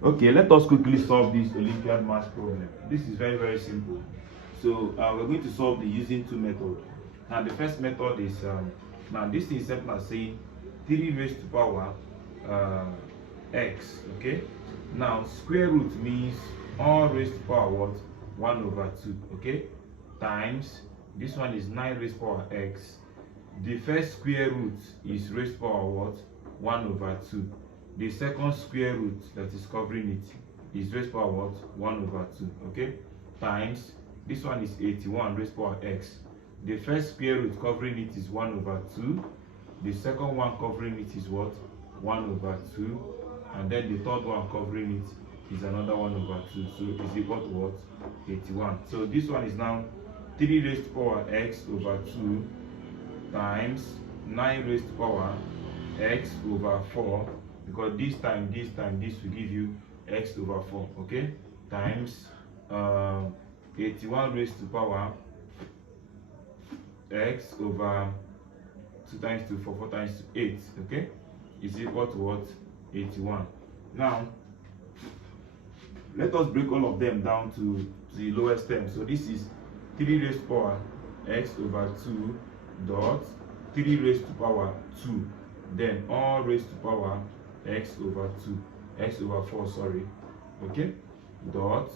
Okay, let us quickly solve this Olympiad math problem. This is very, very simple. So we're going to solve the using two methods. Now the first method is, now this is simple as saying 3 raised to power uh, x, okay? Now square root means all raised to power what? 1 over 2, okay? Times, this one is 9 raised to power x. The first square root is raised to power what? 1 over 2. The second square root that is covering it is raised to power what? 1 over 2, okay? Times, this one is 81 raised to power x. The first square root covering it is 1 over 2. The second one covering it is what? 1 over 2. And then the third one covering it is another 1 over 2. So is equal to what? 81. So this one is now 3 raised to power x over 2 times 9 raised to power x over 4, because this will give you x over 4, okay? Times 81 raised to power x over 2 times 2, 4 times 2, 8, okay? Is equal to what? 81. Now, let us break all of them down to the lowest term. So this is 3 raised to power x over 2 dot 3 raised to power 2, then all raised to power x over 2, x over 4, sorry, okay, dot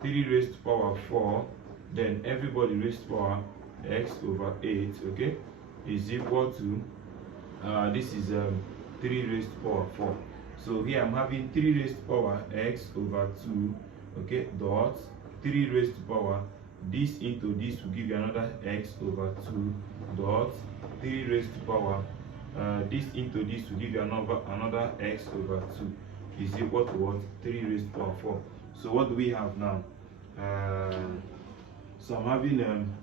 3 raised to power 4, then everybody raised to power x over 8, okay, is equal to this is 3 raised to power 4. So here I'm having 3 raised to power x over 2, okay, dot 3 raised to power this into this will give you another x over 2 dot 3 raised to power this into this will give you another x over 2 is equal to what? 3 raised to power 4. So what do we have now? So I'm having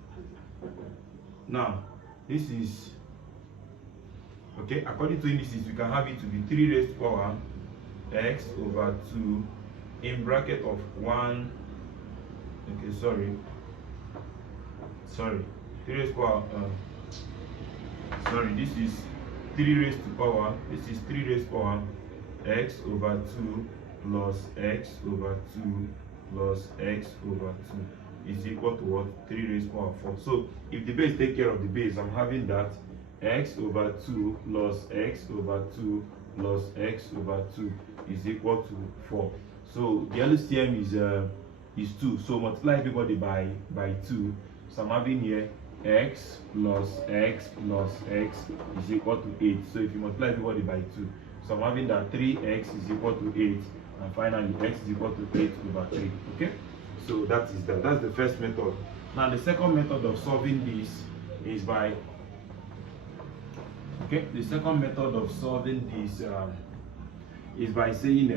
now this is okay, according to indices we can have it to be 3 raised to power x over 2 in bracket of 1, okay, sorry 3 raised to power sorry, this is 3 raised to power, this is 3 raised to power x over 2 plus x over 2 plus x over 2 is equal to what? 3 raised to power 4. So if the base take care of the base, I'm having that x over 2 plus x over 2 plus x over 2 is equal to 4. So the LCM is 2. So multiply everybody by 2. So I'm having here x plus x plus x is equal to 8. So if you multiply everybody by 2, so I'm having that 3x is equal to 8, and finally x is equal to 8 over 3. Okay, so that's the first method. Now the second method of solving this is by saying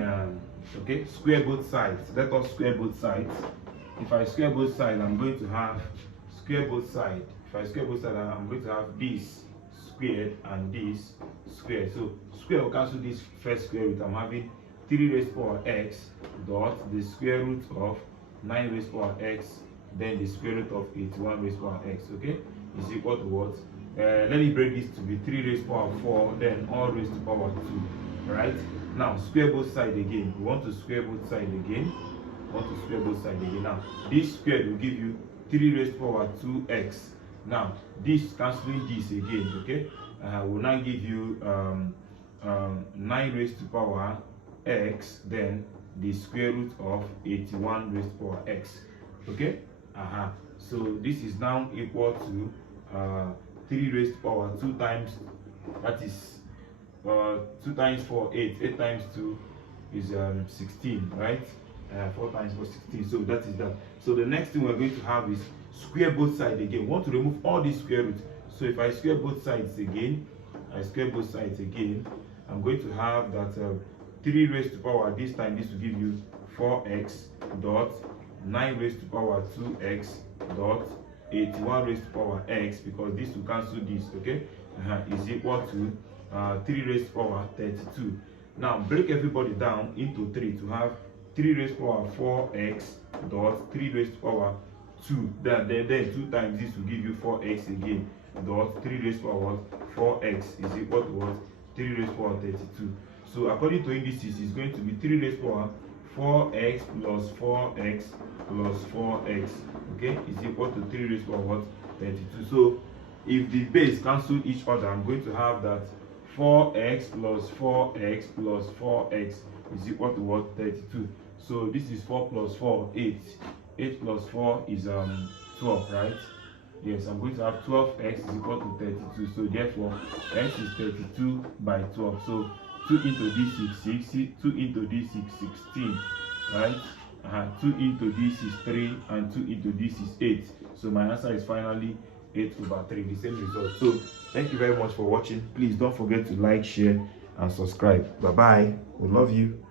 okay, square both sides. Let us square both sides. If I square both sides, I'm going to have square both sides. If I square both sides, I'm going to have this squared and this squared. So square will cancel this first square root. I'm having 3 raised to power x dot the square root of 9 raised to power x, then the square root of 81 raised to power x, okay, is equal to what? Let me break this to be 3 raised to power 4, then all raised to power 2, right? Now square both sides again. We want to square both sides again. Now this squared will give you 3 raised to power 2x. Now this cancelling this again, okay, will now give you 9 raised to power x, then the square root of 81 raised to power x, okay. So this is now equal to 3 raised to power 2 times, that is 2 times 4, 8. 8 times 2 is 16, right? 4 times 4, 16. So that is that. So the next thing we're going to have is square both sides again. We want to remove all these square roots. So if I square both sides again, I'm going to have that 3 raised to power, this time this will give you 4x dot 9 raised to power 2x dot 81 raised to power x, because this will cancel this, okay, is equal to 3 raised to power 32. Now break everybody down into 3 to have 3 raised to power 4x dot 3 raised to power 2. Then 2 times this will give you 4x again dot 3 raised to power 4x is equal to what? 3 raised to power 32. So according to indices, it's going to be 3 raised to power 4x plus 4x plus 4x, okay, is equal to 3 raised to what? 32. So if the base cancel each other, I'm going to have that 4x plus 4x plus 4x is equal to what? 32. So this is 4 plus 4, 8. 8 plus 4 is 12, right? Yes, I'm going to have 12x is equal to 32. So therefore, x is 32 by 12. So 2 into this is 60, 2 into this is 16, right? 2 into this is 3, and 2 into this is 8. So my answer is finally 8/3, the same result. So thank you very much for watching. Please don't forget to like, share, and subscribe. Bye bye. We love you.